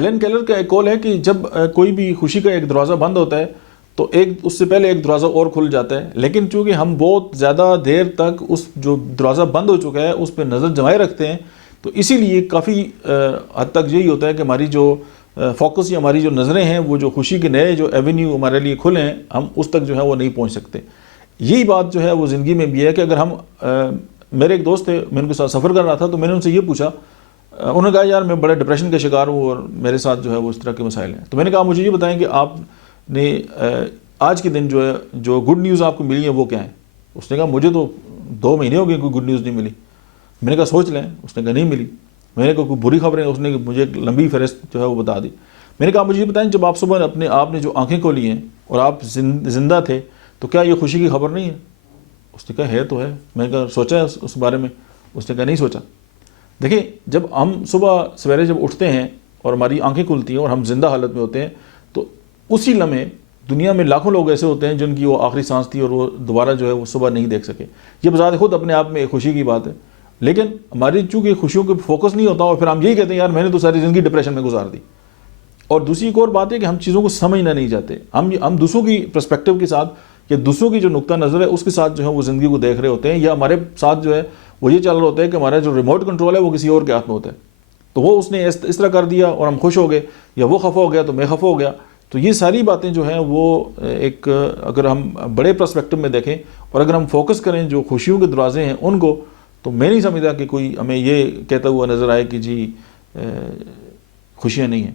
Helen Keller کا ایک قول ہے کہ جب کوئی بھی خوشی کا ایک دروازہ بند ہوتا ہے تو اس سے پہلے ایک دروازہ اور کھل جاتا ہے، لیکن چونکہ ہم بہت زیادہ دیر تک اس جو دروازہ بند ہو چکا ہے اس پہ نظر جمائے رکھتے ہیں، تو اسی لیے کافی حد تک یہی ہوتا ہے کہ ہماری جو فوکس یا ہماری جو نظریں ہیں وہ جو خوشی کے نئے جو ایونیو ہمارے لیے کھلے ہیں ہم اس تک جو ہے وہ نہیں پہنچ سکتے۔ یہی بات جو ہے وہ زندگی میں بھی ہے کہ اگر ہم میرے ایک دوست تھے، میں ان کے ساتھ سفر کر رہا تھا تو میں نے ان سے یہ پوچھا، انہوں نے کہا یار میں بڑے ڈپریشن کا شکار ہوں اور میرے ساتھ جو ہے وہ اس طرح کے مسائل ہیں، تو میں نے کہا مجھے یہ بتائیں کہ آپ نے آج کے دن جو ہے جو گڈ نیوز آپ کو ملی ہے وہ کیا ہے؟ اس نے کہا مجھے تو 2 مہینے ہو گئے کوئی گڈ نیوز نہیں ملی۔ میں نے کہا سوچ لیں، اس نے کہا نہیں ملی۔ میں نے کہا کوئی بری خبریں؟ اس نے مجھے ایک لمبی فہرست جو ہے وہ بتا دی۔ میں نے کہا مجھے یہ بتائیں جب آپ صبح آپ نے جو آنکھیں کھولی ہیں اور آپ زندہ تھے تو کیا یہ خوشی کی خبر نہیں ہے؟ اس نے کہا ہے تو ہے۔ میں نے کہا سوچا ہے اس بارے میں؟ اس نے کہا نہیں سوچا۔ دیکھیں جب ہم صبح سویرے جب اٹھتے ہیں اور ہماری آنکھیں کھلتی ہیں اور ہم زندہ حالت میں ہوتے ہیں تو اسی لمحے دنیا میں لاکھوں لوگ ایسے ہوتے ہیں جن کی وہ آخری سانس تھی اور وہ دوبارہ جو ہے وہ صبح نہیں دیکھ سکے۔ یہ بذات خود اپنے آپ میں ایک خوشی کی بات ہے، لیکن ہماری چونکہ خوشیوں پہ فوکس نہیں ہوتا اور پھر ہم یہی کہتے ہیں یار میں نے تو ساری زندگی ڈپریشن میں گزار دی۔ اور دوسری ایک اور بات ہے کہ ہم چیزوں کو سمجھنا نہیں چاہتے، ہم دوسروں کی پرسپیکٹو کے ساتھ یا دوسروں کی جو نقطہ نظر ہے اس کے ساتھ جو ہے وہ زندگی کو دیکھ رہے ہوتے ہیں، یا ہمارے ساتھ جو ہے وہ یہ چل رہا ہوتا ہے کہ ہمارا جو ریموٹ کنٹرول ہے وہ کسی اور کے ہاتھ میں ہوتا ہے، تو وہ اس نے اس طرح کر دیا اور ہم خوش ہو گئے، یا وہ خفا ہو گیا تو میں خفا ہو گیا۔ تو یہ ساری باتیں جو ہیں وہ ایک اگر ہم بڑے پرسپیکٹو میں دیکھیں اور اگر ہم فوکس کریں جو خوشیوں کے دروازے ہیں ان کو، تو میں نہیں سمجھتا کہ کوئی ہمیں یہ کہتا ہوا نظر آئے کہ جی خوشیاں نہیں ہیں۔